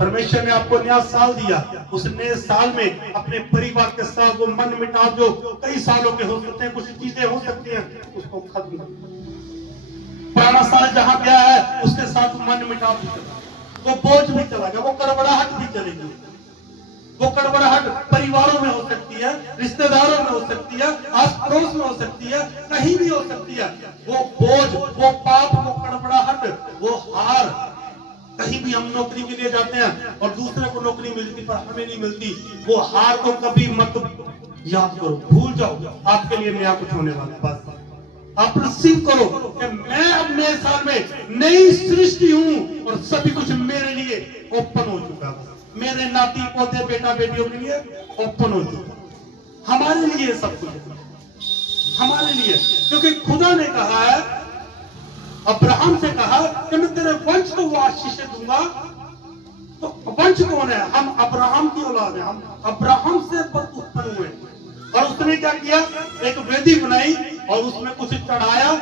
परमेश्वर ने आपको नया साल दिया, उस नए साल में अपने परिवार के साथ वो मन मिटाव जो कई सालों के हो सकते हैं, कुछ चीजें हो सकती हैं, उसको खत्म कर। पुराना साल जहां गया है उसके साथ मन मिटाव भी चला, वो बोझ भी चला गया, वो कड़बड़ाहट भी चलेगी। वो कड़बड़ाहट परिवारों में हो सकती है, रिश्तेदारों में हो सकती है, आस पड़ोस में हो सकती है, कहीं भी हो सकती है। वो बोझ, वो पाप, वो कड़बड़ाहट, वो हार, कहीं भी हम नौकरी के लिए जाते हैं और दूसरे को नौकरी मिलती पर हमें नहीं मिलती, वो हार को कभी मत याद करो, भूल जाओ, आपके लिए नया कुछ होने वाला है। बस आप रिसीव करो कि मैं अब नए साल में नई सृष्टि हूं और सभी कुछ मेरे लिए ओपन हो चुका है। मेरे नाती पोते बेटा बेटियों के लिए ओपन हो चुका, हमारे लिए सब कुछ, हमारे लिए। क्योंकि खुदा ने कहा है, अब्राहम से कहा कि मैं तेरे वंश को वो आशीष दूंगा। तो वंश कौन है? हम अब्राहम की औलाद है, हम अब्राहम से उत्पन्न हुए। और उसने क्या किया? एक वेदी बनाई और उसमें कुछ चढ़ाया।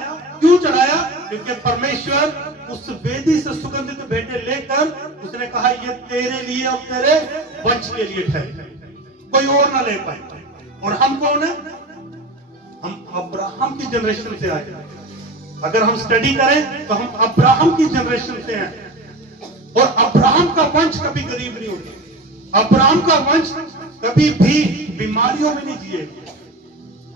क्यों चढ़ाया? क्योंकि परमेश्वर उस वेदी से सुगंधित भेंटें लेकर उसने कहा ये तेरे लिए और तेरे वंश के लिए ठहरे, कोई और ना ले पाए। और हम कौन है? हम अब्राहम की जनरेशन से आए। अगर हम स्टडी करें तो हम अब्राहम की जनरेशन से हैं। और अब्राहम का वंश कभी गरीब नहीं होता, अब्राहम का वंश कभी भी बीमारियों में नहीं जिए,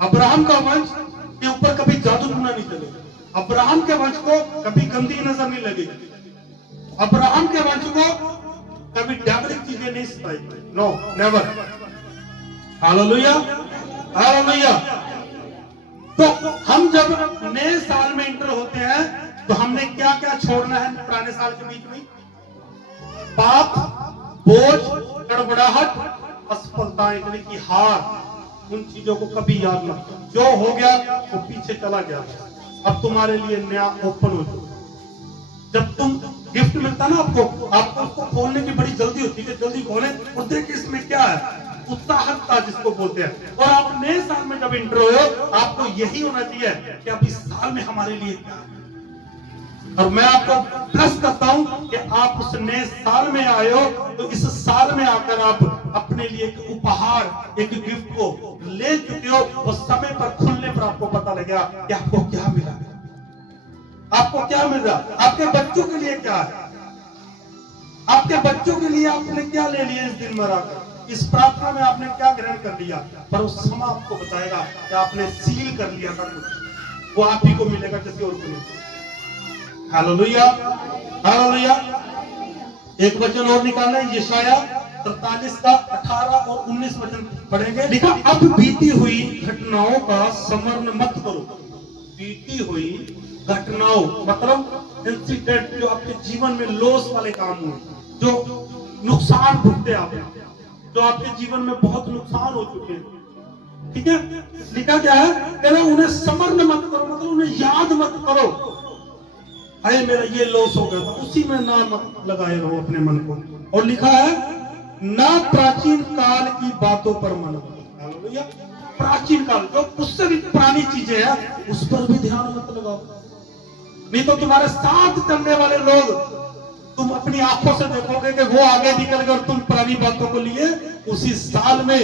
अब्राहम का वंश के ऊपर कभी जादू टूना नहीं चलेगा, अब्राहम के वंश को कभी गंदी नजर नहीं लगेगी, अब्राहम के वंश को कभी डायबलिक चीजें नहीं सताएगी। No, never. Hallelujah, hallelujah. तो हम जब नए साल में इंटर होते हैं तो हमने क्या क्या छोड़ना है पुराने साल के बीच में? पाप, बोझ, गड़बड़ाहट, असफलता, यानी कि हार, उन चीजों को कभी याद मत करो। जो हो गया वो पीछे चला गया, अब तुम्हारे लिए नया ओपन हो चुका। जब तुम गिफ्ट मिलता ना आपको उसको खोलने की बड़ी जल्दी होती है, जल्दी खोले और देखिए इसमें क्या है, उत्साहकता जिसको बोलते हैं। और आप नए साल में जब इंटर हो, आपको यही होना चाहिए कि अब इस साल में हमारे लिए क्या है। और मैं आपको प्लस करता हूं कि आप उस नए साल में आए हो, तो इस साल में आकर आप अपने लिए एक उपहार, एक गिफ्ट को ले चुके हो। उस समय पर खुलने पर आपको पता लगेगा कि आपको क्या मिला, आपको क्या मिल रहा, आपके बच्चों के लिए क्या है, आपके बच्चों के लिए आपने क्या ले लिया इस दिन में आकर, इस प्रार्थना में आपने क्या ग्रहण कर लिया। पर उस समय आपको बताएगा कि आपने सील कर लिया था कुछ, वो आप ही को मिलेगा, किसी और को नहीं। Hallelujah, hallelujah. एक वचन और निकालना है, यशाया 43 का 18 और 19 वचन पढ़ेंगे। लिखा, अब बीती हुई घटनाओं का स्मरण मत करो। बीती हुई घटनाओं मतलब इंसिडेंट, जो आपके जीवन में लॉस वाले काम हुए, जो नुकसान भुगते आप, जो आपके जीवन में बहुत नुकसान हो चुके हैं, ठीक है। लिखा क्या है? कह रहे उन्हें स्मरण मत करो, मतलब उन्हें याद मत करो। अरे मेरा ये लॉस हो गया था, उसी में ना मत लगाए रहो अपने मन को। और लिखा है, ना प्राचीन काल की बातों पर मन लगाओ। प्राचीन काल जो उससे भी पुरानी चीजें हैं उस पर भी ध्यान मत लगाओ, नहीं तो तुम्हारे साथ चलने वाले लोग, तुम अपनी आंखों से देखोगे कि वो आगे निकल गए और तुम पुरानी बातों को लिए उसी साल में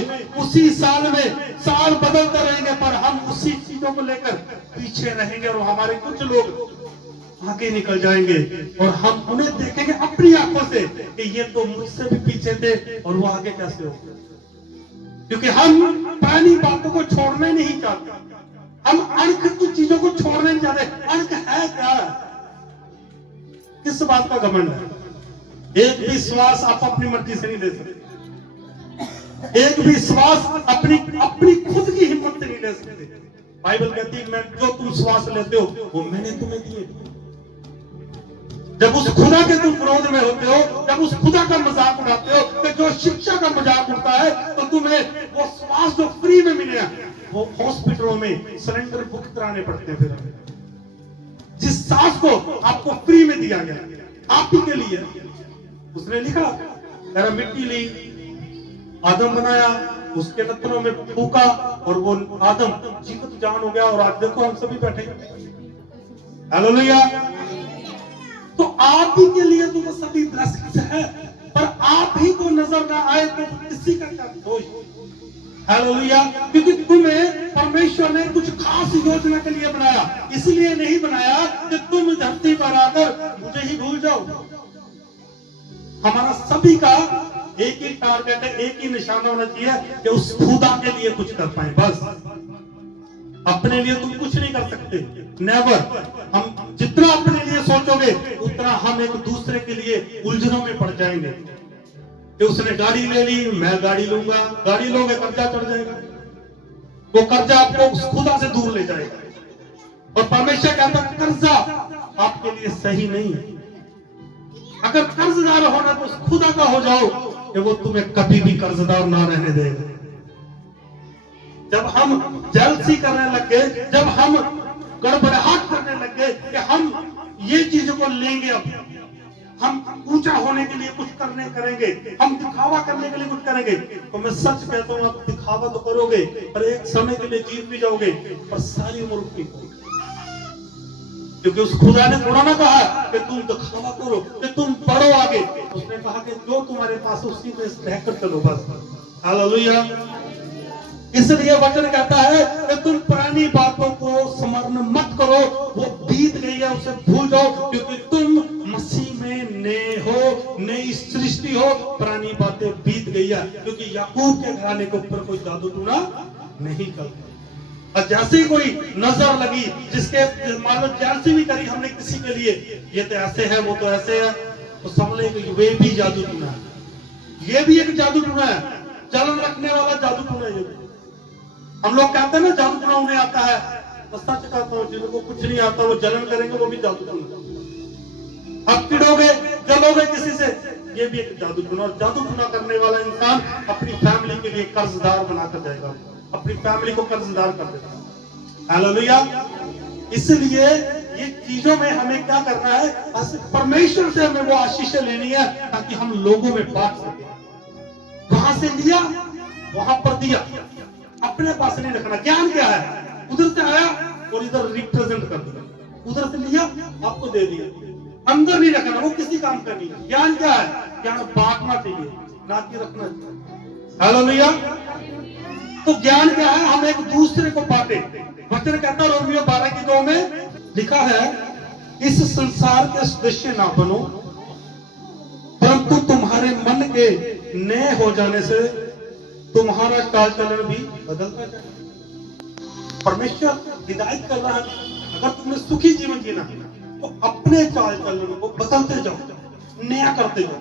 साल बदलते रहेंगे, पर हम उसी चीजों को लेकर पीछे रहेंगे और हमारे कुछ लोग आगे निकल जाएंगे और हम उन्हें देखेंगे अपनी आंखों से कि ये तो मुझसे भी पीछे थे और वो आगे कैसे हो गए। क्योंकि हम पुरानी बातों को छोड़ने नहीं चाहते, हम अणख की चीजों को छोड़ने नहीं चाहते। अणख है क्या? किस बात का घमंड है? एक भी श्वास आप अपनी मर्जी से नहीं ले सकते, एक भी श्वास अपनी खुद की हिम्मत से नहीं ले सकते। बाइबल कहती है, मैं जो तुम श्वास लेते हो वो मैंने तुम्हें दिए। जब उस खुदा के तुम विरोध में होते हो, जब उस खुदा का मजाक उड़ाते हो, तो जो शिक्षा का मजाक उड़ता है, तो तुम्हें वो श्वास जो फ्री में मिले, वो हॉस्पिटलों में सिलेंडर बुक कराने पड़ते हैं। फिर जिस सांस को आपको फ्री में दिया गया आप ही के लिए, उसने लिखा, तेरा मिट्टी ली, आदम बनाया, उसके लत्तनों में फूका और वो आदम जीवित जान हो गया। और आज देखो हम सभी बैठे। हालेलुया। तो आप ही के लिए तो वो सभी ब्लेसिंग्स है, पर आप ही को नजर ना आए तो किसी का क्या दोष? हालेलुया। क्योंकि तुम्हें परमेश्वर ने कुछ खास योजना के लिए बनाया, इसलिए नहीं बनाया कि तुम धरती पर आकर मुझे ही भूल जाओ। हमारा सभी का एक ही टारगेट है, एक ही निशाना होना चाहिए कि उस खुदा के लिए कुछ कर पाए। बस अपने लिए तुम कुछ नहीं कर सकते, नेवर। हम जितना अपने लिए सोचोगे उतना हम एक दूसरे के लिए उलझनों में पड़ जाएंगे कि उसने गाड़ी ले ली, मैं गाड़ी लूंगा। गाड़ी लोगे कर्जा चढ़ जाएगा, वो कर्जा आपको उस खुदा से दूर ले जाएगा। और परमेश्वर कहता है कर्जा आपके लिए सही नहीं है। अगर कर्जदार होना तो उस खुदा का हो जाओ कि वो तुम्हें कभी भी कर्जदार ना रहने देगा। जब हम जेलसी करने लग गए, जब हम गड़बड़ाहट करने लग गए कि हम ये चीजों को लेंगे, अब हम ऊंचा होने के लिए कुछ करेंगे, हम दिखावा करने के लिए कुछ करेंगे, तो मैं सच कहता हूं आप दिखावा तो करोगे पर एक समय के लिए जीत भी जाओगे, पर सारी उम्र की। क्योंकि उस खुदा ने थोड़ा ना कहा कि तुम दिखावा करो, कि तुम बढ़ो आगे। उसने कहा कि जो तुम्हारे पास उसी में रहकर चलो बस। हालेलुया। इसलिए वचन कहता है कि तुम पुरानी बातों को स्मरण मत करो, वो बीत गई है, उसे भूल जाओ, क्योंकि तुम मसीह में नए हो, नई सृष्टि हो। पुरानी बातें बीत गई है, क्योंकि याकूब के घराने के ऊपर कोई जादू टूना नहीं चलता। और जैसे ही कोई नजर लगी, जिसके मान लो जैसी भी करी हमने किसी के लिए, ये तो ऐसे है, वो तो ऐसे है, तो समझ ले वे भी जादू टूना है, ये भी एक जादू टूना है, जलन रखने वाला जादू टूना है। हम लोग कहते हैं ना जादू टूना उन्हें आता है, तो सच कहता हूँ जिनको कुछ नहीं आता वो जलन करेंगे, वो भी जादू टूना। अब चिढ़ोगे, जलोगे किसी से, ये भी एक जादू टूना। और जादू टूना करने वाला इंसान अपनी फैमिली के लिए कर्जदार बनाकर जाएगा, अपनी फैमिली को कर्जदार कर देगा। हालेलुया। इसलिए ये चीजों में हमें क्या करना है, परमेश्वर से हमें वो आशीषें लेनी है ताकि हम लोगों में बांट सके। वहां से लिया वहां पर दिया, अपने पास नहीं रखना। ज्ञान क्या है, उधर से आया और इधर रिप्रेजेंट कर दिया, उधर से लिया आपको दे दिया, अंदर नहीं रखना, वो किसी काम का नहीं। ज्ञान क्या है, ज्ञान बांटना चाहिए ना कि रखना चाहिए। हालेलुया। तो ज्ञान क्या है, हम एक दूसरे को बांटे। वचन कहता है रोमियो 12:2 में लिखा है, इस संसार के सदस्य ना बनो, परंतु तुम्हारे मन के नए हो जाने से तुम्हारा चाल चलन भी बदलता जाए। परमेश्वर हिदायत कर रहा है, अगर तुम्हें सुखी जीवन जीना है तो अपने चाल चलन को बदलते जाओ, नया करते जाओ,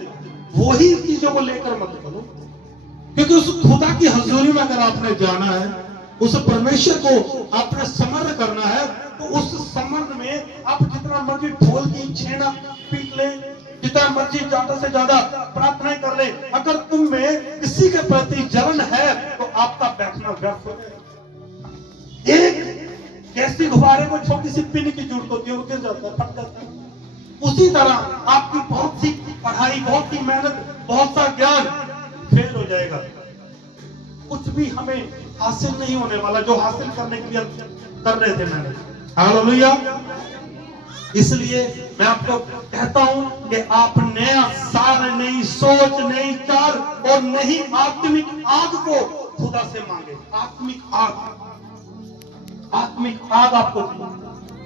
वही चीजों को लेकर मत करो। क्योंकि उस खुदा की हजूरी में अगर आपने जाना है, उस परमेश्वर को आपने समर्थ करना है, तो उस समर्थ में आप जितना मर्जी ढोल की छेना पीट ले, जितना मर्जी ज्यादा से ज्यादा प्रार्थनाएं कर ले, अगर तुम में किसी के प्रति जलन है तो आपका बैठना व्यर्थ हो जाएगा। एक गैसी गुब्बारे को छोटी सी पिन की जरूरत होती है, वो गिर जाता है, फट जाता है। उसी तरह आपकी बहुत सी पढ़ाई, बहुत सी मेहनत, बहुत सा ज्ञान फेल हो जाएगा, कुछ भी हमें हासिल नहीं होने वाला जो हासिल करने के लिए कर रहे थे मैंने। हालेलुया। इसलिए मैं आपको कहता हूं कि आप नया साल, नई सोच, नई चाल और नई आत्मिक आग को खुदा से मांगे। आत्मिक आग, आत्मिक आग आपको,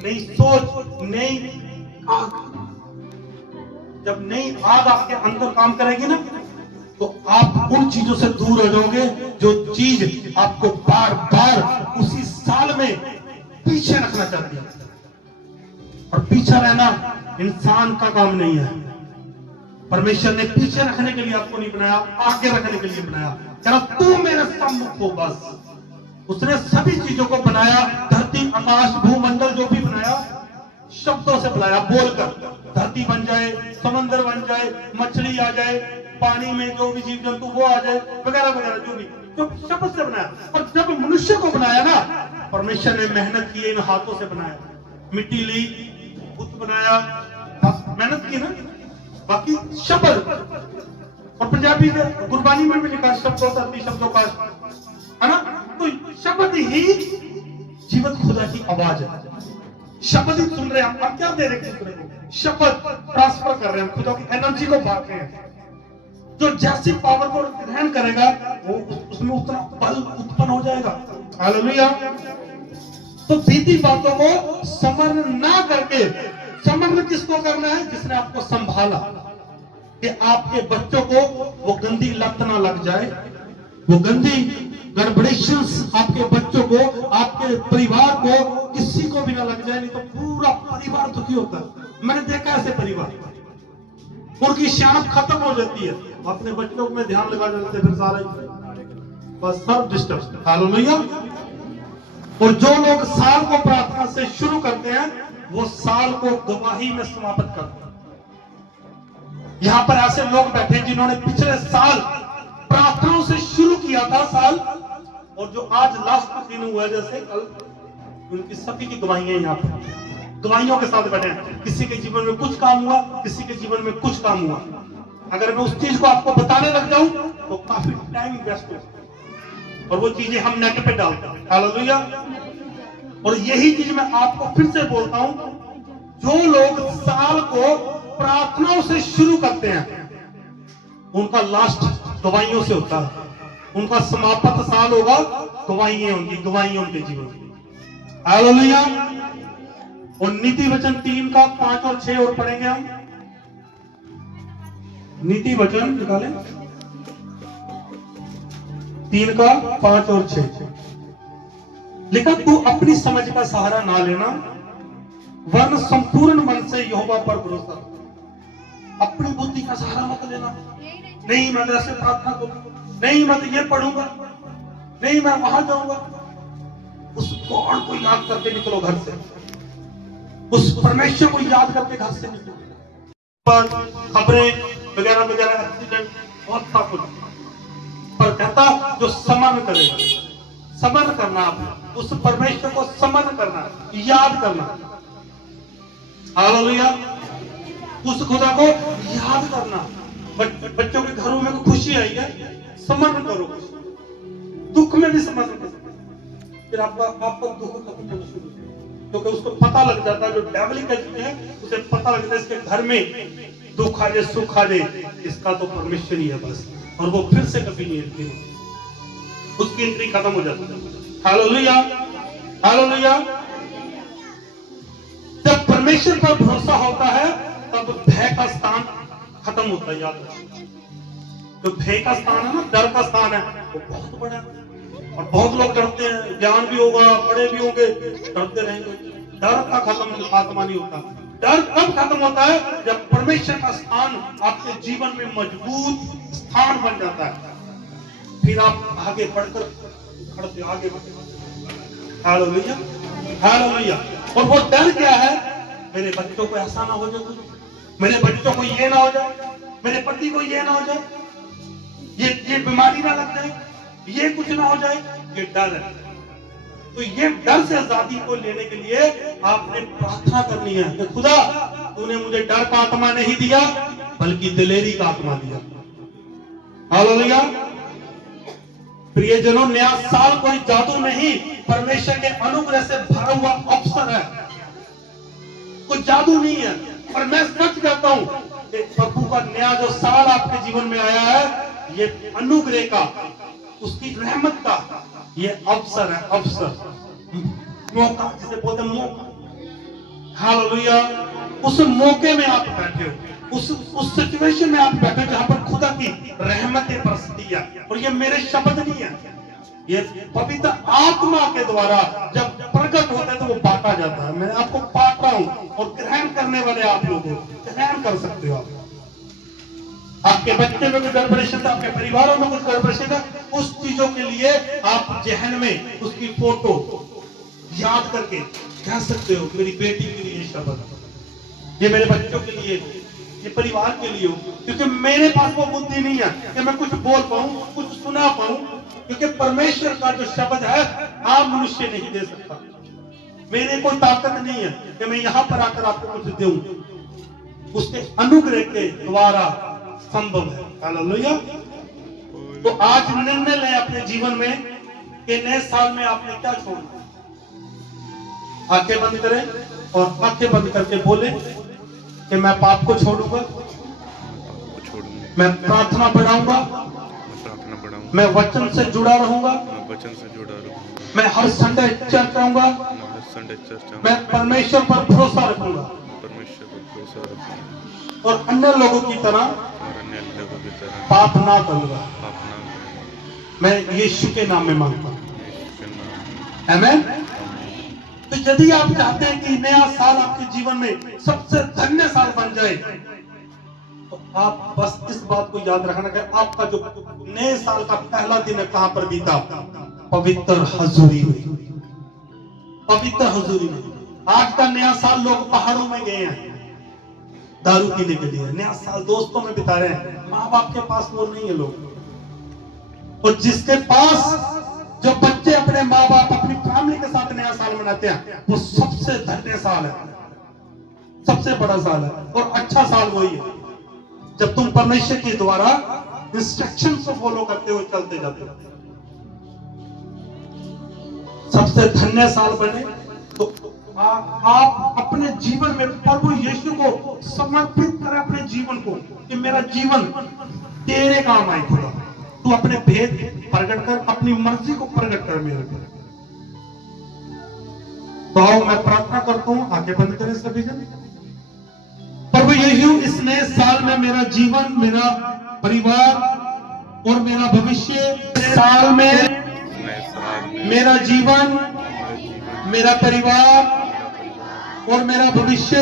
नई सोच, नई आग। जब नई आग आपके अंदर काम करेगी ना, तो आप उन चीजों से दूर हो जाओगे जो चीज आपको बार बार उसी साल में पीछे रखना चाहती है। और पीछे रहना इंसान का काम नहीं है। परमेश्वर ने पीछे रखने के लिए आपको नहीं बनाया, आगे रखने के लिए बनाया। क्या तू मेरे सम्मुख हो, बस। उसने सभी चीजों को बनाया, धरती, आकाश, भूमंडल जो भी बनाया, शब्दों से बनाया, बोलकर। धरती बन जाए, समंदर बन जाए, मछली आ जाए, पानी में जो भी जीव जंतु वो आ जाए, वगैरह वगैरह, जो भी जो शब्द से बनाया। और जब मनुष्य को बनाया ना, परमेश्वर ने मेहनत की, इन हाथों से बनाया, मिट्टी ली, बुत बनाया, मेहनत की ना। बाकी शब्द, और पंजाबी में गुरबानी में भी लिखा शब्दों से शब्दों का, है ना। तो शब्द ही जीवत खुदा की आवाज है। शब्द ही सुन रहे हैं हम क्या दे रहे हैं, शब्द ट्रांसफर कर रहे हैं, खुदा की एनर्जी को बांट रहे हैं। जो जैसी पावर को ग्रहण करेगा वो उसमें उतना बल उत्पन्न हो जाएगा। हालेलुया। तो बीती बातों को स्मरण ना करके, स्मरण किसको करना है? जिसने आपको संभाला, कि आपके बच्चों को वो गंदी लत ना लग जाए, वो गंदी गड़बड़ेशंस आपके बच्चों को, आपके परिवार को, किसी को भी ना लग जाए, नहीं तो पूरा परिवार दुखी होता है। मैंने देखा ऐसे परिवार, उनकी शान खत्म हो जाती है, अपने बच्चों में ध्यान लगा जाते फिर सारे बस सब डिस्टर्ब। हालेलुया। और जो लोग साल को प्रार्थना से शुरू करते हैं वो साल को गवाही में समाप्त करते हैं। यहां पर ऐसे लोग बैठे जिन्होंने पिछले साल प्रार्थनाओं से शुरू किया था साल, और जो आज लास्ट दिन हुआ जैसे कल, उनकी सभी की गवाहियां यहाँ पर गवाहियों के साथ बैठे हैं। किसी के जीवन में कुछ काम हुआ, किसी के जीवन में कुछ काम हुआ। अगर मैं उस चीज को आपको बताने लग जाऊं तो काफी टाइम वेस्ट हो, और वो चीजें हम नेट पे डालते हैं। हालेलुया। और यही चीज मैं आपको फिर से बोलता हूं, जो लोग साल को प्रार्थनाओं से शुरू करते हैं उनका लास्ट गवाहियों से होता है, उनका समापन साल होगा गवाहियां, उनकी गवाहियां उनके जीवन की। हालेलुया। और नीति वचन 3 का 5 और 6 और पढ़ेंगे हम। नीति वचन निकालें 3 का 5 और 6 लिखा, तू अपनी समझ का सहारा ना लेना, वरन संपूर्ण मन से यहोवा पर भरोसा। अपनी बुद्धि का सहारा मत लेना। नहीं मैं ऐसे प्रार्थना करूंगा, नहीं मैं तो ये पढ़ूंगा, नहीं मैं वहां जाऊंगा। उस गॉड को याद करके निकलो घर से, उस परमेश्वर को याद करके घर से निकलो। पर खबरें वगैरह वगैरह एक्सीडेंट बहुत था कुछ, पर कहता जो समर्पण करेगा, समर्पण करना, आप उस परमेश्वर को समर्पण करना, याद करना। हालेलुया। उस खुदा को याद करना। बच्चों के घरों में खुशी आई है, समर्पण करो। दुख में भी समर्पण करो, फिर आपका दुख खत्म होना शुरू हो, क्योंकि उसको पता लग जाता है, जो डेविल का चीज है उसे पता लगता है इसके घर में दुख आ जाए सुख आ जाए, इसका तो परमेश्वर ही है बस, और वो फिर से कभी नहीं एंट्री होती, उसकी एंट्री खत्म हो जाती है। हालेलुया। हालेलुया। जब परमेश्वर पर भरोसा होता है तब भय का स्थान खत्म होता है। याद रखो, जो भय का स्थान है ना, डर का स्थान है, वो बहुत बड़ा है, और बहुत लोग डरते हैं, ज्ञान भी होगा, बड़े भी होंगे, डरते रहेंगे। डर का खत्म खात्मा नहीं होता। डर कब खत्म होता है? जब परमेश्वर का स्थान आपके जीवन में मजबूत स्थान बन जाता है, फिर आप आगे बढ़कर खड़े आगे बढ़ते। हालेलुया। हालेलुया। और वो डर क्या है? मेरे बच्चों को ऐसा ना हो जाए, मेरे बच्चों को ये ना हो जाए, मेरे पति को ये ना हो जाए, ये बीमारी ना लग जाए, ये कुछ ना हो जाए। ये डर है। तो ये डर से आजादी को लेने के लिए आपने प्रार्थना करनी है कि खुदा तूने मुझे डर का आत्मा नहीं दिया बल्कि दिलेरी का आत्मा दिया। हालेलुया। प्रियजनों, नया साल कोई जादू नहीं, परमेश्वर के अनुग्रह से भरा हुआ अवसर है, कोई जादू नहीं है। और मैं सच कहता हूं कि प्रभु का नया जो साल आपके जीवन में आया है, ये अनुग्रह का, उसकी रहमत का ये अवसर है, अवसर, मौका, जिसे बोलते हैं मौका। हालेलुया। उस मौके में आप बैठे हो, उस सिचुएशन में आप बैठे हो जहां पर खुदा की रहमतें बरसती है। और ये मेरे शब्द नहीं है, ये पवित्र आत्मा के द्वारा जब प्रकट होता है तो वो बांटा जाता है। मैं आपको बांट रहा हूं, और ग्रहण करने वाले आप लोग ग्रहण कर सकते हो। आपके बच्चे में कोई गड़बड़ेशन था, आपके परिवारों में कुछ गड़बड़ेशन था, उस चीजों के लिए आप जहन में उसकी फोटो याद करके कह सकते हो, मेरी बेटी के लिए शब्द, ये मेरे बच्चों के लिए, ये परिवार के लिए हो। क्योंकि मेरे पास वो बुद्धि नहीं है कि मैं कुछ बोल पाऊं, कुछ सुना पाऊं, क्योंकि परमेश्वर का जो शब्द है आम मनुष्य नहीं दे सकता। मेरे कोई ताकत नहीं है कि मैं यहां पर आकर आपको कुछ दूं, उसके अनुग्रह के द्वारा संभव है। हालेलुया। तो आज निर्णय लें अपने जीवन में कि नए साल में आपने क्या छोड़ना। आंखें बंद करें और आंखें बंद करके बोले कि मैं पाप को छोड़ूंगा, मैं प्रार्थना बढ़ाऊंगा, मैं वचन से जुड़ा रहूंगा, मैं हर संडे चर्च आऊंगा, मैं परमेश्वर पर भरोसा रखूंगा और अन्य लोगों की तरह पाप ना करूंगा। मैं यीशु के नाम में मांगता हूं, आमीन। तो यदि आप चाहते हैं कि नया साल आपके जीवन में सबसे धन्य साल बन जाए, तो आप बस इस बात को याद रखना कि आपका जो नए साल का पहला दिन है कहां पर बीता? पवित्र हजूरी में, पवित्र हजूरी में। आज का नया साल लोग पहाड़ों में गए हैं दारू पीने के लिए, नया साल दोस्तों में बिता रहे हैं, माँ बाप के पास वो नहीं है लोग। और जिसके पास, जो बच्चे अपने माँ बाप अपनी फैमिली के साथ नया साल मनाते हैं, वो सबसे धन्य साल है, सबसे बड़ा साल है और अच्छा साल वही है जब तुम परमेश्वर के द्वारा इंस्ट्रक्शन को फॉलो करते हुए चलते जाते हो। सबसे धन्य साल बने तो आप अपने जीवन में प्रभु यीशु को समर्पित करें, अपने जीवन को, कि मेरा जीवन तेरे काम आए खुदा। तू अपने भेद प्रकट कर, अपनी मर्जी को प्रकट कर मेरे पर। तो आओ मैं प्रार्थना करता हूं, आंखें बंद करें सभी जन। प्रभु यीशु, इस नए साल में मेरा जीवन, मेरा परिवार और मेरा भविष्य, साल में मेरा जीवन, मेरा परिवार और मेरा भविष्य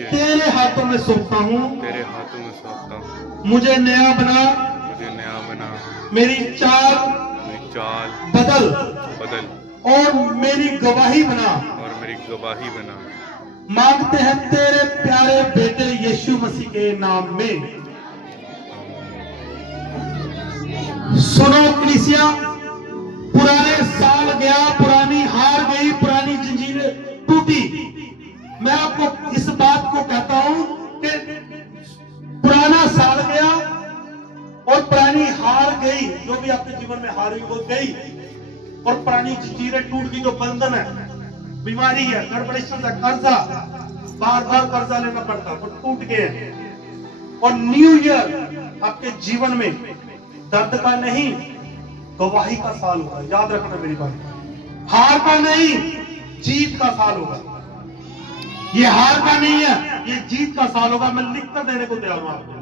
तेरे हाथों में सौंपता हूँ। मुझे नया बना, मेरी चाल बदल और मेरी गवाही बना। मांगते हैं तेरे प्यारे बेटे यीशु मसीह के नाम में। सुनो कलीसिया, पुराने साल गया, पुरानी हार गई, पुरानी जंजीरें टूटी। मैं आपको इस बात को कहता हूं कि पुराना साल गया और पुरानी हार गई, जो भी आपके जीवन में हारी हो गई, और पुरानी जंजीरें टूट गई। जो बंधन है, बीमारी है, गड़बड़ेशन है, कर्जा, बार बार कर्जा लेना पड़ता, वो टूट गए। और न्यू ईयर आपके जीवन में दर्द का नहीं, गवाही का साल होगा। याद रखना मेरी बात, हार का नहीं, जीत का साल होगा। ये हार का नहीं है, ये जीत का साल होगा। मैं लिखकर देने को तैयार हूं आपको।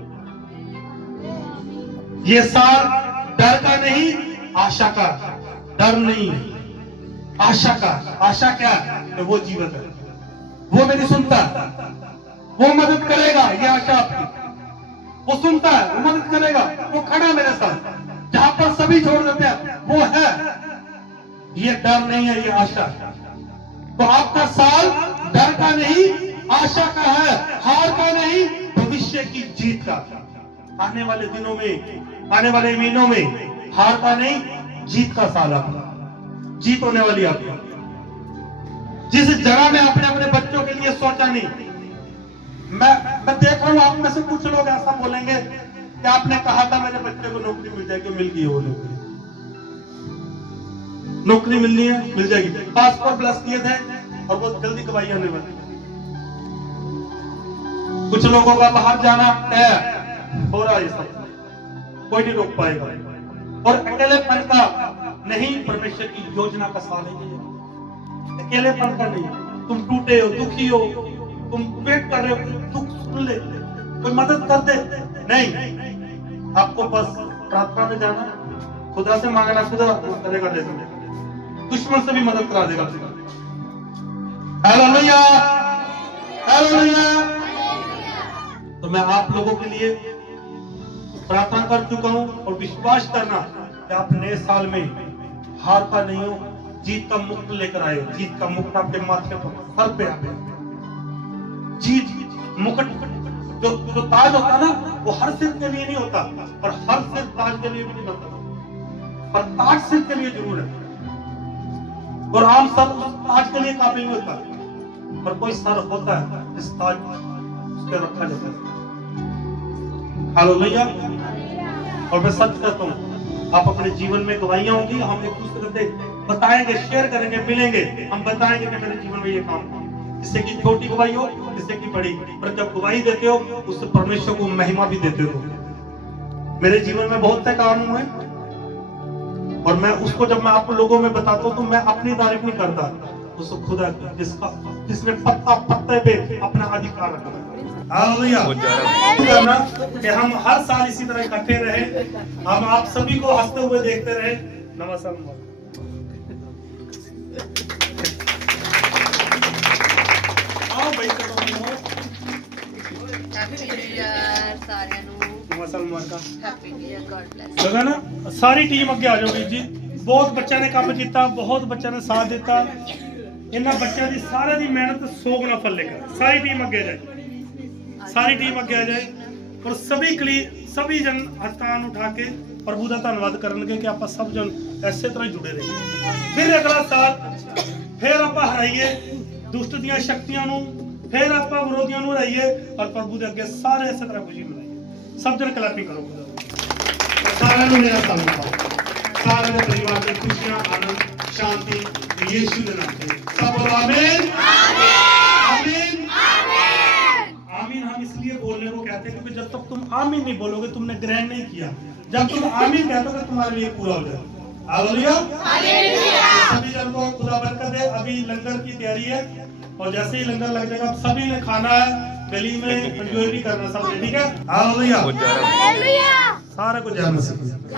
ये साल डर का नहीं, आशा का। डर नहीं, आशा का। आशा क्या है? वो जीवित है, वो मेरी सुनता है, वो मदद करेगा। ये आशा आपकी, वो सुनता है, वो मदद करेगा, वो खड़ा मेरे साथ। जहां पर सभी छोड़ देते हैं, वो है। ये डर नहीं है, ये आशा। तो आपका साल डर का नहीं, आशा का है, हार का नहीं, भविष्य की जीत का। आने वाले दिनों में, आने वाले महीनों में हार का नहीं, जीत का साल आपका। जीत होने वाली आपकी। जिस जगह में आपने अपने बच्चों के लिए सोचा नहीं, मैं देख रहा हूं आप में से कुछ लोग ऐसा बोलेंगे कि आपने कहा था मेरे बच्चे को नौकरी मिल जाएगी, मिल गई। वो नौकरी मिलनी है, मिल जाएगी। पासपोर्ट प्लस किए थे और बहुत जल्दी गवाही आने वाली। कुछ लोगों का बाहर जाना तय हो रहा है, सब कोई नहीं रोक पाएगा। और अकेलेपन का नहीं, परमेश्वर की योजना का साल है ये। अकेलेपन का नहीं, तुम टूटे हो, दुखी हो, तुम वेट कर रहे हो, दुख सुन ले, कोई मदद कर दे, नहीं। आपको बस प्रार्थना में जाना, खुदा से मांगना, खुदा करेगा। दुश्मन से भी मदद करा देगा। Hallelujah, hallelujah. तो मैं आप लोगों के लिए प्रार्थना कर चुका हूं और विश्वास करना कि आप नए साल में हार का नहीं हो, जीत का मुकुट लेकर आए। जीत का मुकुट आपके माथे पर, सर पे आए। जीत मुकुट, जो ताज होता ना, वो हर सिर के लिए नहीं होता, और हर सिर ताज के लिए भी नहीं होता, पर ताज सिर के लिए जरूर है। और आम सर ताज के लिए काबिल नहीं होता, पर कोई सर होता है जिस ताज उसके रखा जाता है। हालेलुया। और मैं सच कहता हूँ, आप अपने जीवन में गवाहियां होंगी, हम एक दूसरे से बताएंगे, शेयर करेंगे, मिलेंगे, हम बताएंगे कि मेरे जीवन में ये काम, जिससे कि छोटी गवाही हो, जिससे कि बड़ी। पर जब गवाही देते हो, उससे परमेश्वर को महिमा भी देते हो। मेरे जीवन में बहुत से काम हुए और मैं उसको जब मैं आप लोगों में बताता हूँ तो मैं अपनी तारीफ नहीं करता, उसको खुदा की जिसने पत्ता पत्ते पे अपना अधिकार रखा। हालेलुया। करना कि हम हर साल इसी तरह इकट्ठे रहे, हम आप सभी को हंसते हुए देखते रहे। नमस्कार। आओ भाई करो लगा ना, सारी टीम अगे आ जाओ वीर जी। बहुत बच्चा ने काम किया, बहुत बच्चा ने साथ दिता। इन्होंने बच्चों की सारे की मेहनत 100 गुना फल लेकर सारी टीम अगे आ जाए, सारी टीम अगे आ जाए और सभी जन हथान उठा के प्रभु का धन्यवाद करनगे कि आप सब जन ऐसे तरह जुड़े रहे। फिर अगला साल फिर आप हराइए दुष्ट दी शक्तियों, फिर आप विरोधियों हराइए और प्रभु के अगे सारे इस तरह खुशी मनाइए। सब जन क्लैपिंग करो सारे मेरा धन्यवाद। सारे परिवार की खुशियां, आनंद, शांति यीशु के नाम से सब बोलो आमीन आमीन आमीन। हम इसलिए बोलने को कहते हैं क्योंकि जब तक तुम आमीन नहीं बोलोगे तुमने ग्रहण नहीं किया। जब तुम आमीन कहते हो तुम्हारे लिए पूरा हो जाए। हालेलुया। सभी जन को खुदा बरकत दे। अभी लंगर की तैयारी है और जैसे ही लंगर लग जाएगा सभी ने खाना है, गली में एंजॉय भी करना सबने, ठीक है। हालेलुया। सारे को जय मसीह।